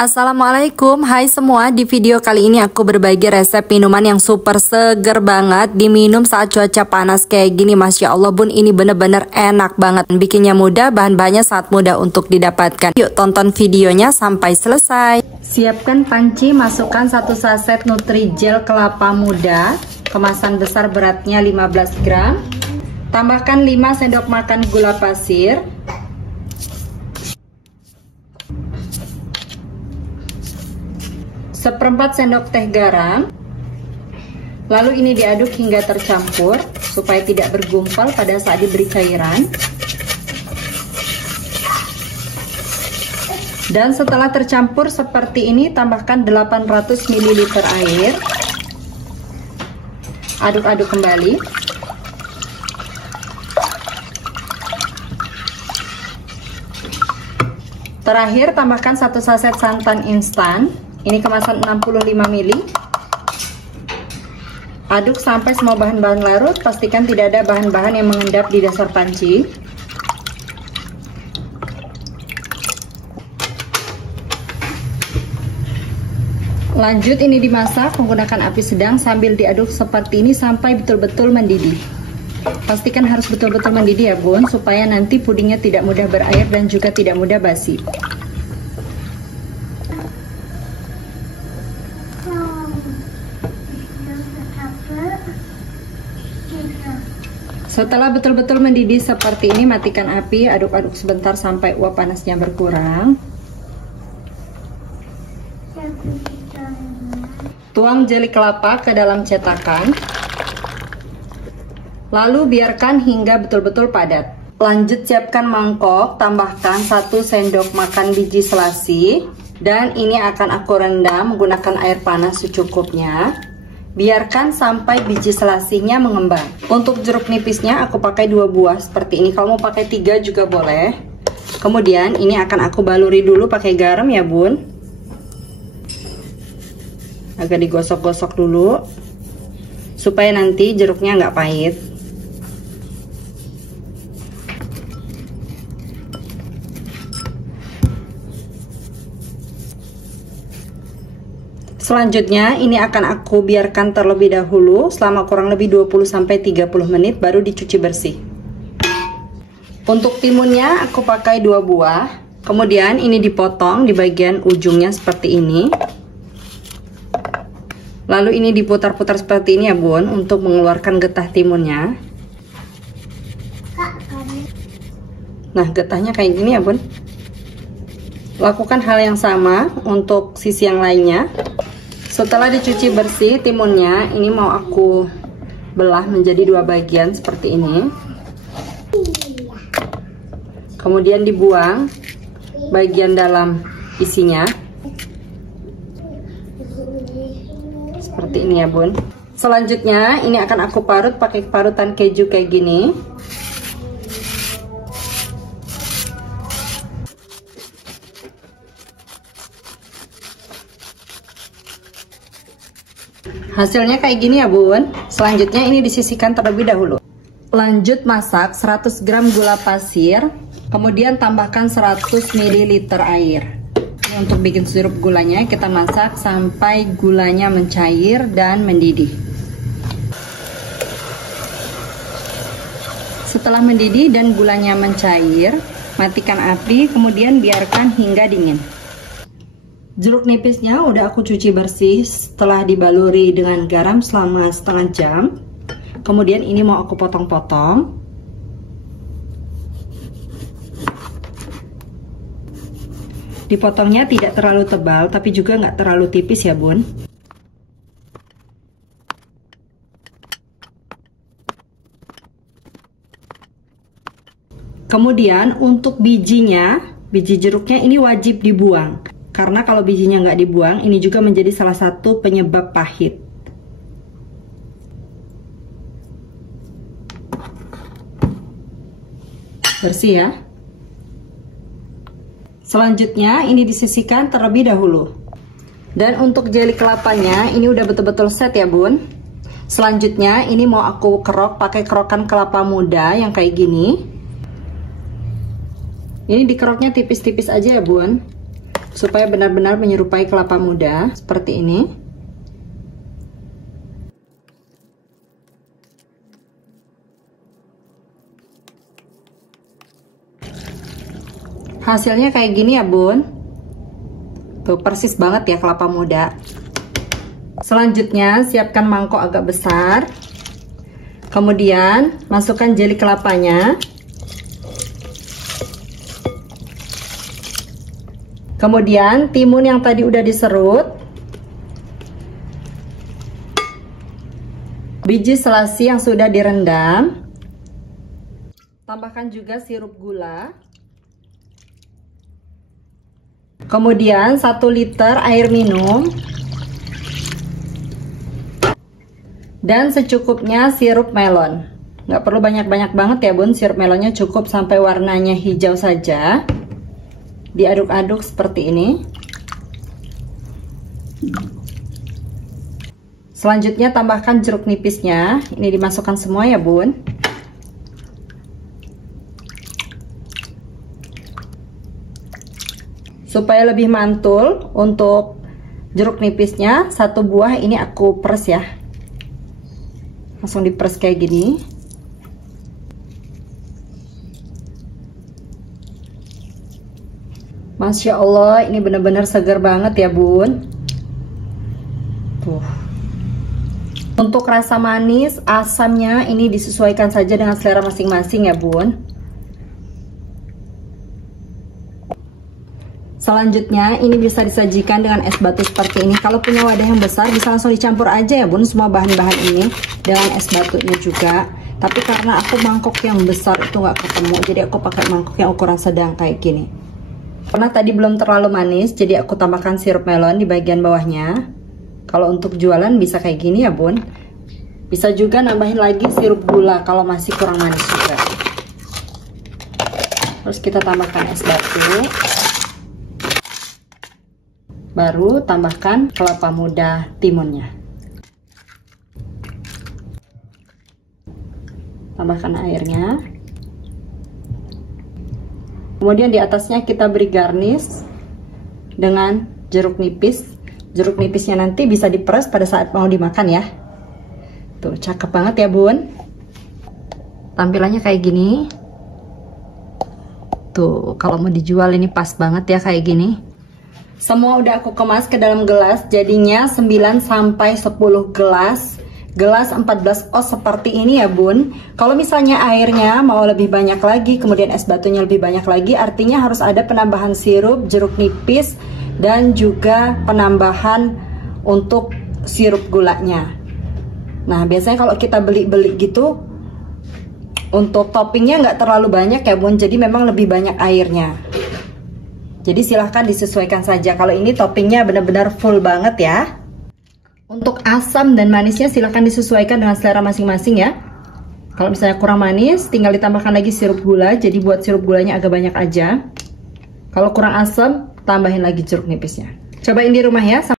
Assalamualaikum, hai semua. Di video kali ini aku berbagi resep minuman yang super seger banget diminum saat cuaca panas kayak gini. Masya Allah bun, ini bener-bener enak banget. Bikinnya mudah, bahan-bahannya sangat mudah untuk didapatkan. Yuk tonton videonya sampai selesai. Siapkan panci, masukkan 1 saset Nutrijel kelapa muda, kemasan besar beratnya 15 gram. Tambahkan 5 sendok makan gula pasir, seperempat sendok teh garam. Lalu ini diaduk hingga tercampur supaya tidak bergumpal pada saat diberi cairan. Dan setelah tercampur seperti ini, tambahkan 800 ml air. Aduk-aduk kembali. Terakhir tambahkan 1 saset santan instan. Ini kemasan 65 ml. Aduk sampai semua bahan-bahan larut. Pastikan tidak ada bahan-bahan yang mengendap di dasar panci. Lanjut ini dimasak menggunakan api sedang sambil diaduk seperti ini sampai betul-betul mendidih. Pastikan harus betul-betul mendidih ya bun, supaya nanti pudingnya tidak mudah berair dan juga tidak mudah basi. Setelah betul-betul mendidih seperti ini, matikan api, aduk-aduk sebentar sampai uap panasnya berkurang. Tuang jeli kelapa ke dalam cetakan. Lalu biarkan hingga betul-betul padat. Lanjut siapkan mangkok, tambahkan 1 sendok makan biji selasi. Dan ini akan aku rendam menggunakan air panas secukupnya. Biarkan sampai biji selasinya mengembang. Untuk jeruk nipisnya aku pakai 2 buah seperti ini. Kalau mau pakai 3 juga boleh. Kemudian ini akan aku baluri dulu pakai garam ya bun. Agak digosok-gosok dulu supaya nanti jeruknya nggak pahit. Selanjutnya ini akan aku biarkan terlebih dahulu selama kurang lebih 20-30 menit baru dicuci bersih. Untuk timunnya aku pakai 2 buah. Kemudian ini dipotong di bagian ujungnya seperti ini. Lalu ini diputar-putar seperti ini ya bun, untuk mengeluarkan getah timunnya. Nah getahnya kayak gini ya bun. Lakukan hal yang sama untuk sisi yang lainnya. Setelah dicuci bersih timunnya, ini mau aku belah menjadi 2 bagian seperti ini. Kemudian dibuang bagian dalam isinya. Seperti ini ya bun. Selanjutnya ini akan aku parut pakai parutan keju kayak gini. Hasilnya kayak gini ya bun. Selanjutnya ini disisihkan terlebih dahulu. Lanjut masak 100 gram gula pasir. Kemudian tambahkan 100 ml air. Ini untuk bikin sirup gulanya, kita masak sampai gulanya mencair dan mendidih. Setelah mendidih dan gulanya mencair, matikan api, kemudian biarkan hingga dingin. Jeruk nipisnya udah aku cuci bersih setelah dibaluri dengan garam selama setengah jam. Kemudian ini mau aku potong-potong. Dipotongnya tidak terlalu tebal tapi juga nggak terlalu tipis ya bun. Kemudian untuk bijinya, biji jeruknya ini wajib dibuang. Karena kalau bijinya nggak dibuang, ini juga menjadi salah satu penyebab pahit. Bersih ya. Selanjutnya ini disisihkan terlebih dahulu. Dan untuk jeli kelapanya, ini udah betul-betul set ya bun. Selanjutnya ini mau aku kerok pakai kerokan kelapa muda yang kayak gini. Ini dikeroknya tipis-tipis aja ya bun. supaya benar-benar menyerupai kelapa muda seperti ini. Hasilnya kayak gini ya bun. Tuh persis banget ya kelapa muda. Selanjutnya siapkan mangkok agak besar. Kemudian masukkan jeli kelapanya. Kemudian timun yang tadi udah diserut. Biji selasi yang sudah direndam. Tambahkan juga sirup gula. Kemudian 1 liter air minum. Dan secukupnya sirup melon. Nggak perlu banyak-banyak banget ya bun, sirup melonnya cukup sampai warnanya hijau saja. Diaduk-aduk seperti ini. Selanjutnya tambahkan jeruk nipisnya. Ini dimasukkan semua ya bun. Supaya lebih mantul, untuk jeruk nipisnya 1 buah ini aku peres ya. Langsung diperes kayak gini. Masya Allah, ini benar-benar segar banget ya bun. Tuh. Untuk rasa manis, asamnya ini disesuaikan saja dengan selera masing-masing ya bun. Selanjutnya ini bisa disajikan dengan es batu seperti ini. Kalau punya wadah yang besar bisa langsung dicampur aja ya bun, semua bahan-bahan ini dengan es batunya juga. Tapi karena aku mangkok yang besar itu nggak ketemu, jadi aku pakai mangkok yang ukuran sedang kayak gini. Karena tadi belum terlalu manis, jadi aku tambahkan sirup melon di bagian bawahnya. Kalau untuk jualan bisa kayak gini ya bun. Bisa juga nambahin lagi sirup gula kalau masih kurang manis juga. Terus kita tambahkan es batu. Baru tambahkan kelapa muda timunnya. Tambahkan airnya. Kemudian di atasnya kita beri garnish dengan jeruk nipis. Jeruk nipisnya nanti bisa diperes pada saat mau dimakan ya. Tuh, cakep banget ya bun. Tampilannya kayak gini. Tuh, kalau mau dijual ini pas banget ya kayak gini. Semua udah aku kemas ke dalam gelas, jadinya 9 sampai 10 gelas. Gelas 14 oz seperti ini ya bun. Kalau misalnya airnya mau lebih banyak lagi, kemudian es batunya lebih banyak lagi, artinya harus ada penambahan sirup, jeruk nipis, dan juga penambahan untuk sirup gulanya. Nah biasanya kalau kita beli-beli gitu, untuk toppingnya nggak terlalu banyak ya bun, jadi memang lebih banyak airnya. Jadi silahkan disesuaikan saja. Kalau ini toppingnya benar-benar full banget ya. Untuk asam dan manisnya silahkan disesuaikan dengan selera masing-masing ya. Kalau misalnya kurang manis, tinggal ditambahkan lagi sirup gula. Jadi buat sirup gulanya agak banyak aja. Kalau kurang asam, tambahin lagi jeruk nipisnya. Cobain di rumah ya.